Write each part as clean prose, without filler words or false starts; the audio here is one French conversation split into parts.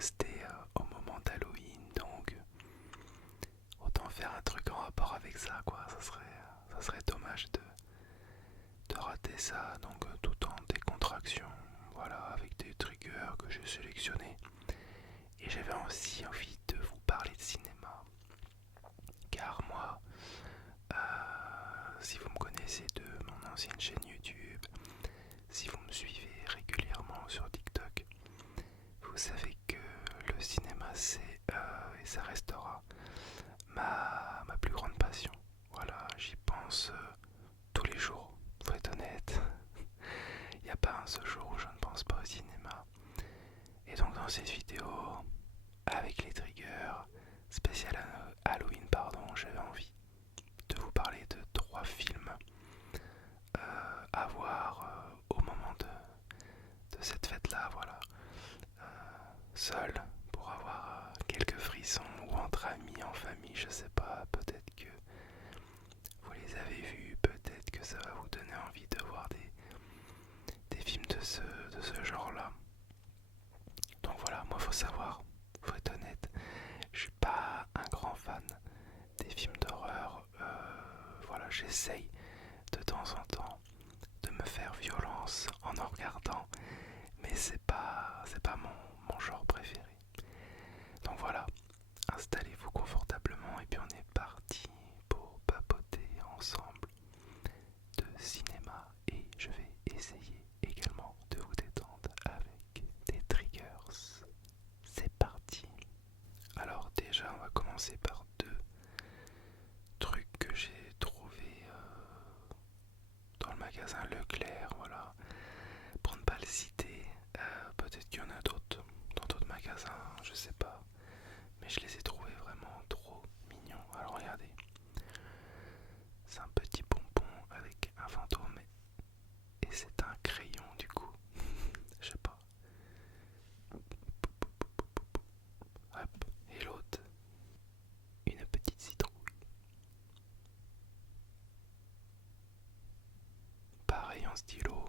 posté au moment d'Halloween, donc autant faire un truc en rapport avec ça, quoi. Ça serait dommage de rater ça, donc tout en décontraction, voilà, avec des triggers que j'ai sélectionnés. Et j'avais aussi envie de vous parler de cinéma, car moi, si vous me connaissez de mon ancienne chaîne YouTube, si vous me suivez régulièrement sur TikTok, vous savez que le cinéma c'est et ça restera ma plus grande passion. Voilà, j'y pense tous les jours, faut être honnête. Il n'y a pas un seul jour où je ne pense pas au cinéma. Et donc dans cette vidéo, avec les triggers spécial Halloween, j'avais envie de vous parler de 3 films à voir au moment de cette fête-là, voilà. Seul, pour avoir quelques frissons, ou entre amis, en famille, je sais pas, peut-être que vous les avez vus, peut-être que ça va vous donner envie de voir des films de ce genre-là. Donc voilà, moi faut savoir, faut être honnête, je suis pas un grand fan des films d'horreur. Voilà, j'essaye de temps en temps de me faire violence en regardant, mais c'est pas mon genre préféré. Donc voilà, installez-vous confortablement et puis on est parti pour papoter ensemble de cinéma et je vais essayer également de vous détendre avec des triggers. C'est parti. Alors déjà on va commencer par 2 trucs que j'ai trouvés dans le magasin Leclerc, voilà. Pour ne pas le citer, peut-être qu'il y en a d'autres dans d'autres magasins, je sais pas. Mais je les ai trouvés vraiment trop mignons. Alors regardez, c'est un petit pompon avec un fantôme et c'est un crayon du coup. Je sais pas. Hop, et l'autre, une petite citrouille. Pareil en stylo.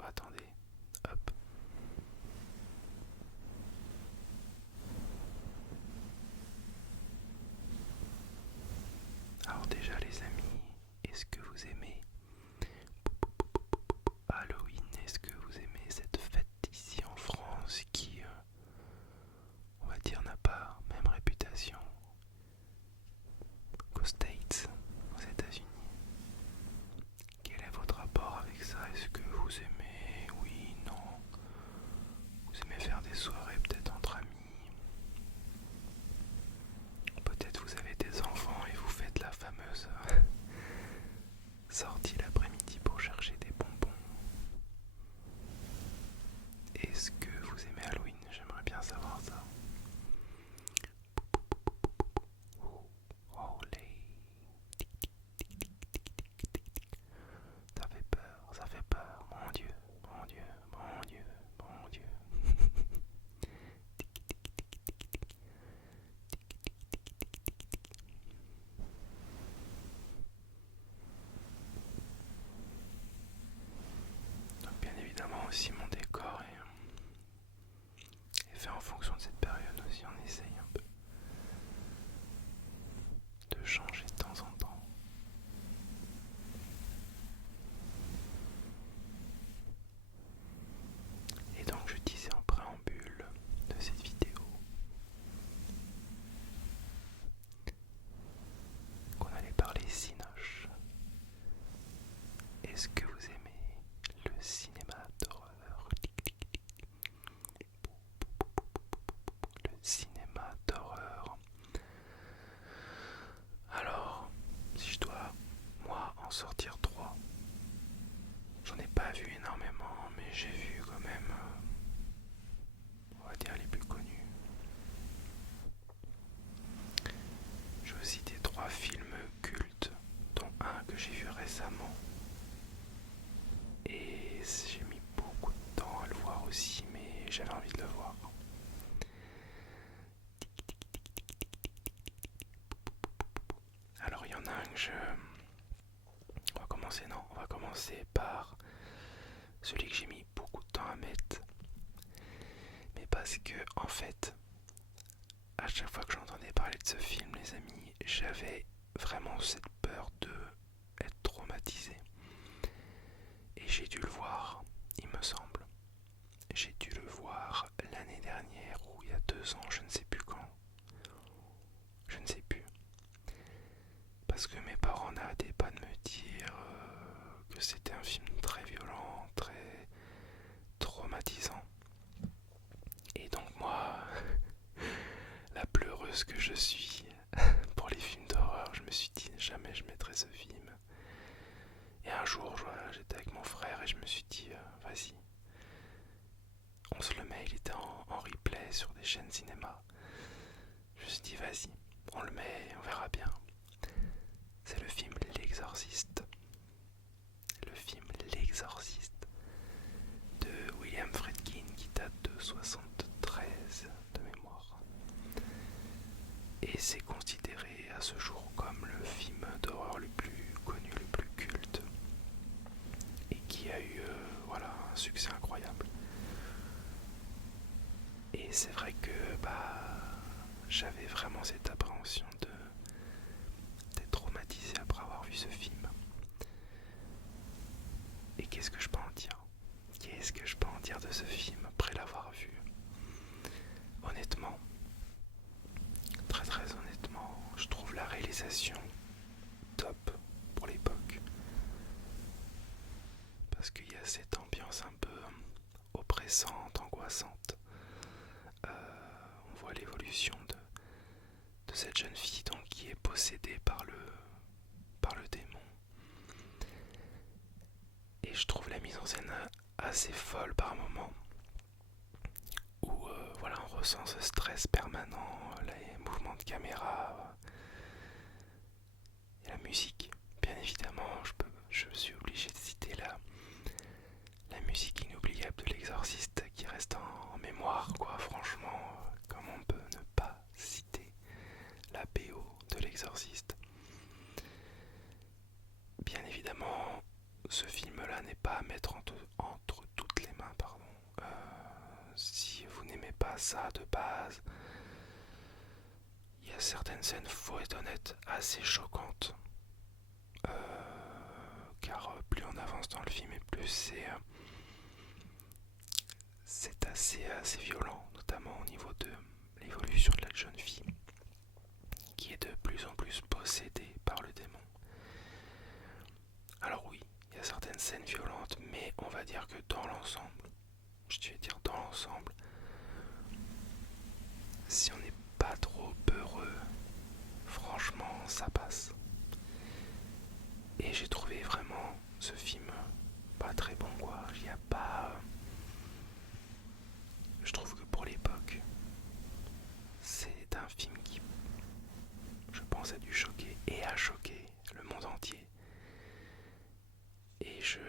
Oh, attendez, hop. Alors déjà les amis, est-ce que vous aimez Halloween? Est-ce que vous aimez cette fête ici en France qui, on va dire, n'a pas même réputation qu'aux States, aux États-Unis? Quel est votre rapport avec ça? Est-ce que vous aimez? Oui, non? Vous aimez faire des soirées peut-être entre amis? Peut-être vous avez des enfants et vous faites la fameuse sortie l'après-midi pour chercher des bonbons. Est-ce que vous aimez Halloween? J'aimerais bien savoir ça. Oh les... Ça fait peur, mon Dieu, mon Dieu, mon Dieu, mon Dieu. Donc bien évidemment aussi mon décor est fait en fonction de cette période aussi, on essaye un peu de changer de temps en temps. Et donc je disais en préambule de cette vidéo qu'on allait parler cinoche. Est-ce que vous aimez le cinéma d'horreur? Le cinéma d'horreur. Alors, si je dois, moi, en sortir 3, j'en ai pas vu énormément, mais j'ai vu quand même, on va dire, les plus connus. Je vais citer 3 films cultes, dont un que j'ai vu récemment. Et j'ai mis beaucoup de temps à le voir aussi, mais j'avais envie de le voir. Alors il y en a un que on va commencer par celui que j'ai mis beaucoup de temps important à mettre. Mais parce que, en fait, à chaque fois que j'entendais parler de ce film, les amis, j'avais vraiment cette peur de être traumatisé. Et j'ai dû le voir, il me semble. J'ai dû le voir l'année dernière ou il y a 2 ans, je ne sais plus quand. Je ne sais plus. Parce que mes parents n'arrêtaient pas de me dire que c'était un film très violent, très traumatisant. Et donc moi, la pleureuse que je suis pour les films d'horreur, je me suis dit jamais je mettrai ce film. Et un jour, j'étais avec mon frère et je me suis dit vas-y, on se le met, il était en replay sur des chaînes cinéma. Je me suis dit vas-y, on le met, on verra bien. C'est le film L'Exorciste. Le film L'Exorciste de William Friedkin qui date de 73 de mémoire. Et c'est considéré à ce jour comme le film d'horreur le plus connu, le plus culte. Et qui a eu un succès incroyable. Et c'est vrai que j'avais vraiment cette appréhension d'être traumatisé après avoir vu ce film. Et qu'est-ce que je peux en dire? Qu'est-ce que je peux en dire de ce film après l'avoir vu? Honnêtement, très très honnêtement, je trouve la réalisation top pour l'époque. Parce qu'il y a cette ambiance un peu oppressante, angoissante. On voit l'évolution de cette jeune fille donc, qui est possédée par le démon. Et je trouve la mise en scène assez folle par moments. Où on ressent ce stress permanent, les mouvements de caméra et la musique. Bien évidemment, je suis obligé de citer la musique inoubliable de l'Exorciste qui reste en mémoire, quoi. Franchement, comment on peut ne pas citer la BO de l'Exorciste? Bien évidemment, ce film-là n'est pas à mettre entre toutes les mains, pardon. Si vous n'aimez pas ça de base, il y a certaines scènes, faut être honnête, assez choquantes. Car plus on avance dans le film et plus c'est assez violent, notamment au niveau de l'évolution de la jeune fille, qui est de plus en plus possédée par le démon. Alors oui, il y a certaines scènes violentes, mais on va dire que dans l'ensemble, si on n'est pas trop peureux, franchement, ça passe. Et j'ai trouvé vraiment ce film pas très bon, quoi. Il y a pas... Je trouve que pour l'époque, c'est un film qui, je pense, a dû choquer et a choqué le monde entier. Et je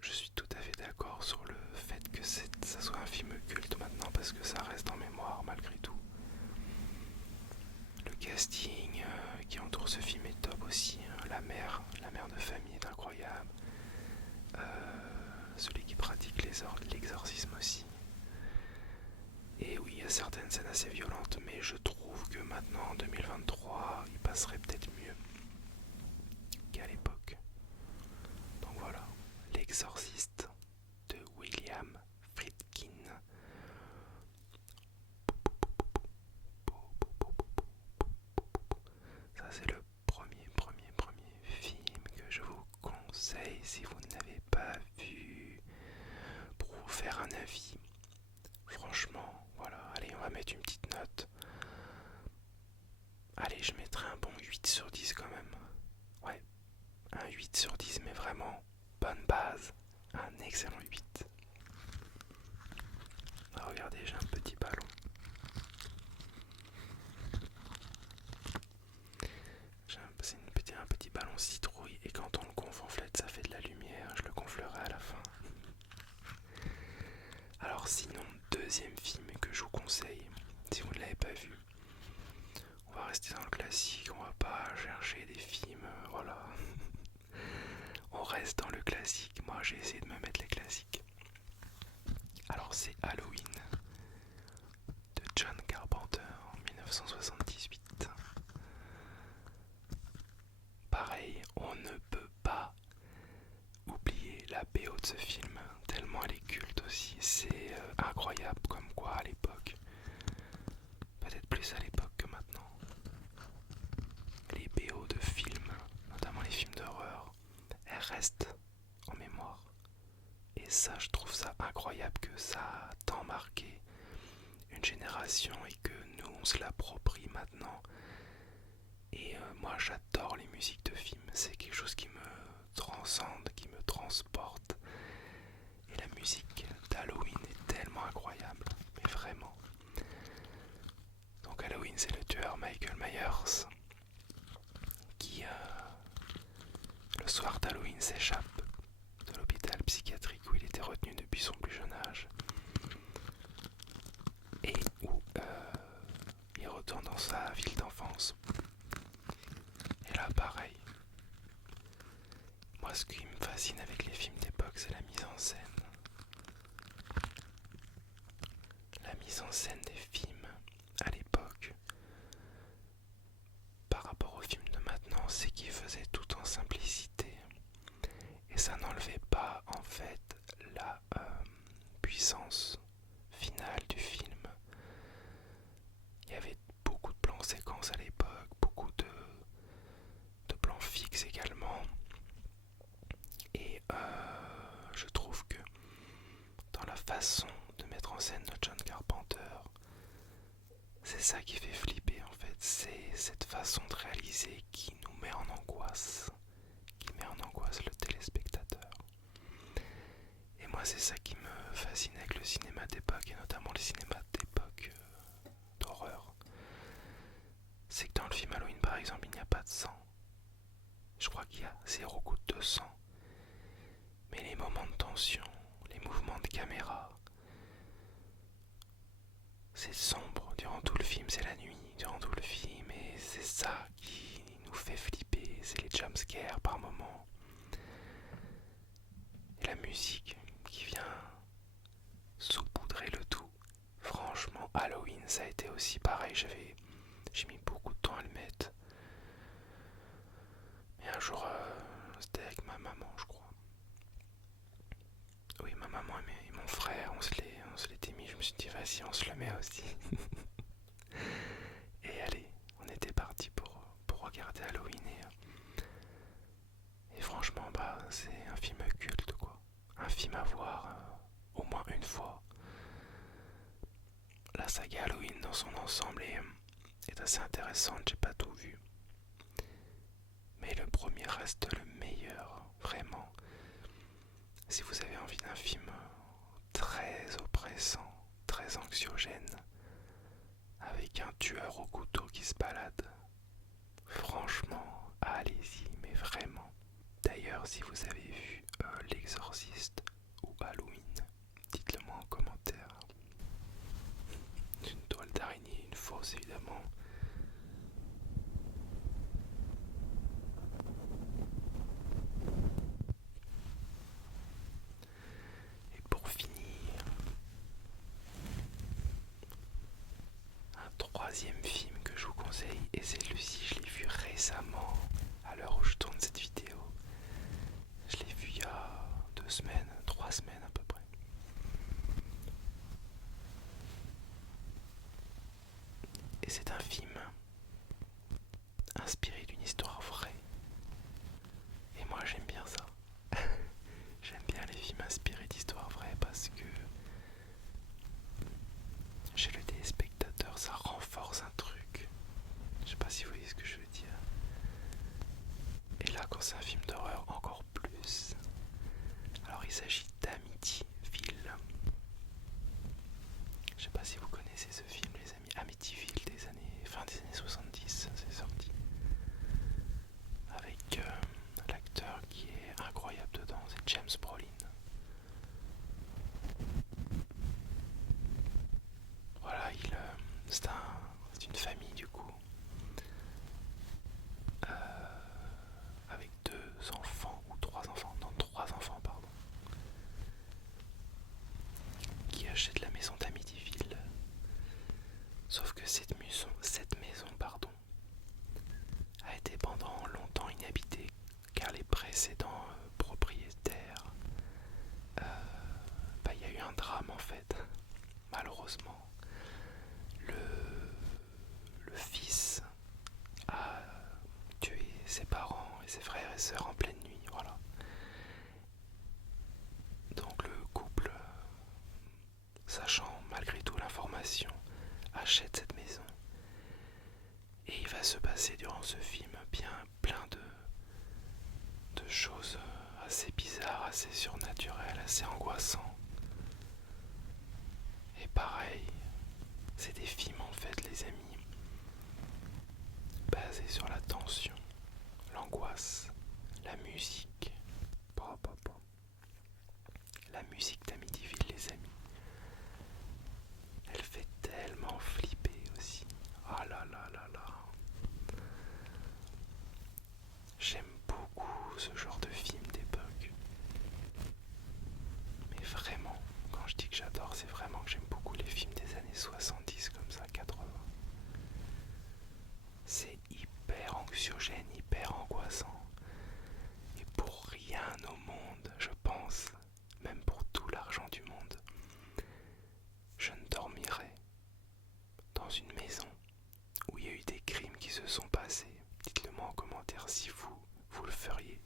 suis tout à fait d'accord sur le fait que ça soit un film culte maintenant, parce que ça reste en mémoire malgré tout. Le casting qui entoure ce film est top aussi. La mère de famille est incroyable. Celui qui pratique l'exorcisme aussi. Et oui, il y a certaines scènes assez violentes, mais je trouve que maintenant, en 2023, il passerait peut-être mieux qu'à l'époque. Donc voilà, L'Exorciste de William Friedkin. Ça, c'est le premier film que je vous conseille si vous ne l'avez pas vu, pour vous faire un avis. Franchement, voilà, allez, on va mettre une petite note. Allez, je mettrai un bon 8 sur 10 quand même. Ouais, un 8 sur 10, mais vraiment, bonne base. Un excellent 8. Ah, regardez, j'ai un petit ballon. C'est un petit ballon citrouille, et quand on le gonfle en fait, ça fait de la lumière. Je le gonflerai à la fin. Alors sinon, deuxième film que je vous conseille, si vous ne l'avez pas vu, on va rester dans le classique, on va pas chercher des films, voilà. On reste dans le classique, moi j'ai essayé de me mettre les classiques. c'est Halloween de John Carpenter en 1978. Pareil, on ne peut pas oublier la BO de ce film, tellement elle est culte aussi. C'est incroyable comme quoi à l'époque, peut-être plus à l'époque que maintenant, les BO de films, notamment les films d'horreur, elles restent en mémoire. Et ça, je trouve ça incroyable que ça a tant marqué une génération et que nous on se l'approprie maintenant. Et moi j'adore les musiques de films, c'est quelque chose qui me transcende, qui me transporte. Et la musique d'Halloween est tellement incroyable, mais vraiment. Donc Halloween, c'est le tueur Michael Myers qui, le soir d'Halloween, s'échappe de l'hôpital psychiatrique où il était retenu depuis son plus jeune âge et où il retourne dans sa ville d'enfance. Et là, pareil. Moi, ce qui me fascine avec les films d'époque, c'est la mise en scène. La mise en scène des films à l'époque, par rapport aux films de maintenant, c'est qu'ils faisaient tout en simplicité. Et ça n'enlevait pas, en fait, la puissance finale du film. Il y avait beaucoup de plans séquences à l'époque, beaucoup de plans fixes également. Et je trouve que dans la façon de mettre en scène de John Carpenter, c'est ça qui fait flipper en fait. C'est cette façon de réaliser qui nous met en angoisse, qui met en angoisse le téléspectateur. Et moi c'est ça qui me fascine avec le cinéma d'époque, et notamment le cinéma d'époque d'horreur. C'est que dans le film Halloween par exemple, il n'y a pas de sang. Je crois qu'il y a 0 goutte de sang. Mais les moments de tension, les mouvements de caméra, c'est sombre durant tout le film, c'est la nuit durant tout le film, et c'est ça qui nous fait flipper, c'est les jumpscares par moments. Et la musique qui vient saupoudrer le tout. Franchement, Halloween, ça a été aussi pareil, j'ai mis beaucoup de temps à le mettre. Et un jour, c'était avec ma maman, je crois. Oui, ma maman et mon frère, on se l'était mis, je me suis dit, vas-y, on se le met aussi. Et allez, on était parti pour regarder Halloween. Et franchement, bah, c'est un film culte, quoi. Un film à voir au moins une fois. La saga Halloween dans son ensemble est assez intéressante, j'ai pas tout vu. Mais le premier reste le meilleur, vraiment. Si vous avez envie d'un film très oppressant, très anxiogène, avec un tueur au couteau qui se balade, franchement, allez-y, mais vraiment. D'ailleurs, si vous avez vu L'Exorciste ou Halloween, dites-le moi en commentaire. Une toile d'araignée, une fausse évidemment. Et pour finir, un troisième film que je vous conseille, et celui-ci je l'ai vu récemment, à l'heure où je tourne cette vidéo. Je l'ai vu il y a 2 semaines, 3 semaines à peu près. Et c'est un film inspiré d'une histoire vraie. Et moi j'aime bien ça. J'aime bien les films inspirés d'histoires vraies parce que chez le téléspectateur ça renforce un truc. Je sais pas si vous voyez ce que je veux dire. Et là quand c'est un film d'horreur encore plus. Alors il s'agit d'Amityville. Je sais pas si vous connaissez ce film les amis. Amityville fin des années 70 c'est sorti. Avec l'acteur qui est incroyable dedans, c'est James Brolin. Voilà, c'est une famille du coup, avec 2 enfants ou 3 enfants, non 3 enfants pardon, qui achètent choses assez bizarres, assez surnaturelles, assez angoissants. Et pareil, c'est des films en fait les amis, basés sur la tension, l'angoisse, la musique. La musique d'Amityville les amis, elle fait tellement flipper aussi. Ah là là là là. J'aime beaucoup ce genre de film d'époque. Mais vraiment, quand je dis que j'adore, c'est vraiment que j'aime beaucoup les films des années 70 comme ça, 80. C'est hyper anxiogène, hyper angoissant. Et pour rien au monde, je pense, même pour tout l'argent du monde, je ne dormirai dans une maison où il y a eu des crimes qui se sont passés. Dites-le moi en commentaire si vous le feriez.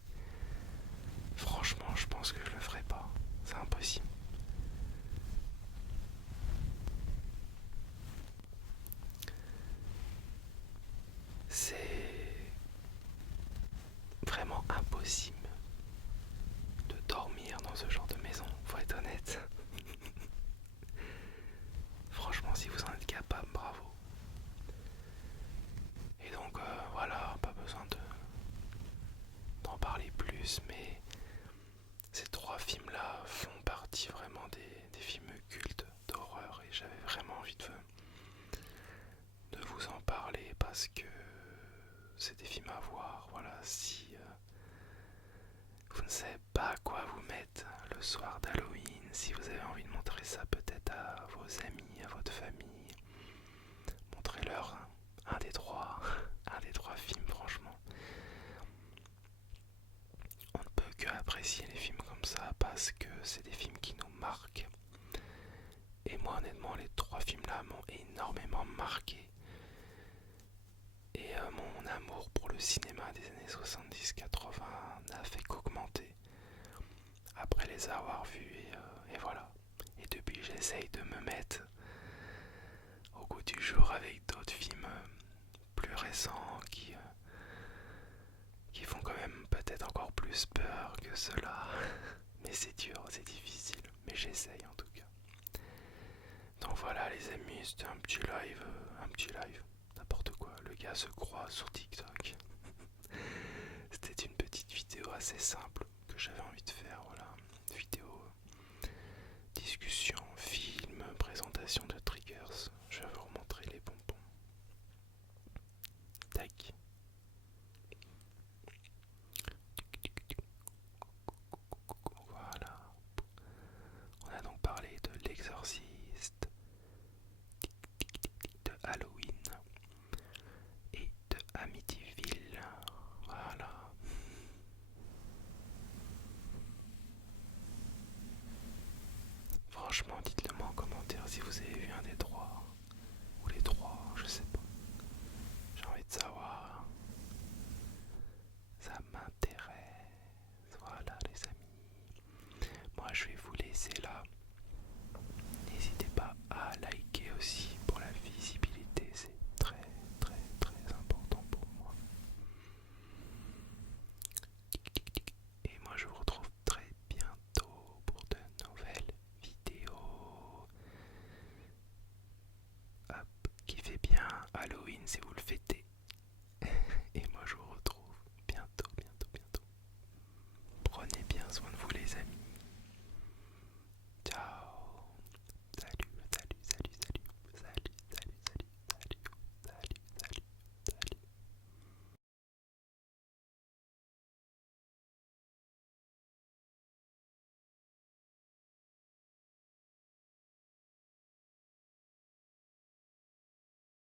Franchement, je pense que je le ferai pas. C'est impossible. C'est vraiment impossible de dormir dans ce genre de maison, faut être honnête. Franchement, si vous en êtes capable, bravo. Et donc voilà, pas besoin d'en parler plus, mais ces trois films-là font partie vraiment des films cultes d'horreur et j'avais vraiment envie de vous en parler parce que c'est des films à voir. Voilà, si vous ne savez pas quoi vous mettre le soir d'Halloween, si vous avez envie de montrer ça peut-être à vos amis, à votre famille, montrez-leur un des trois, un des trois films franchement. On ne peut que apprécier les films comme ça parce que c'est des films qui nous marquent. Et moi honnêtement les trois films là m'ont énormément marqué. Et mon amour pour le cinéma des années 70-80 n'a fait qu'augmenter après les avoir vus et voilà. Et depuis j'essaye de me mettre au goût du jour avec d'autres films plus récents qui font quand même peut-être encore plus peur que ceux-là. Mais c'est dur, c'est difficile, mais j'essaye en tout cas. Donc voilà les amis, c'était un petit live, n'importe quoi, le gars se croit sur TikTok. C'était une petite vidéo assez simple que j'avais envie de faire, voilà, une vidéo discussion, film, présentation de triggers. Je vous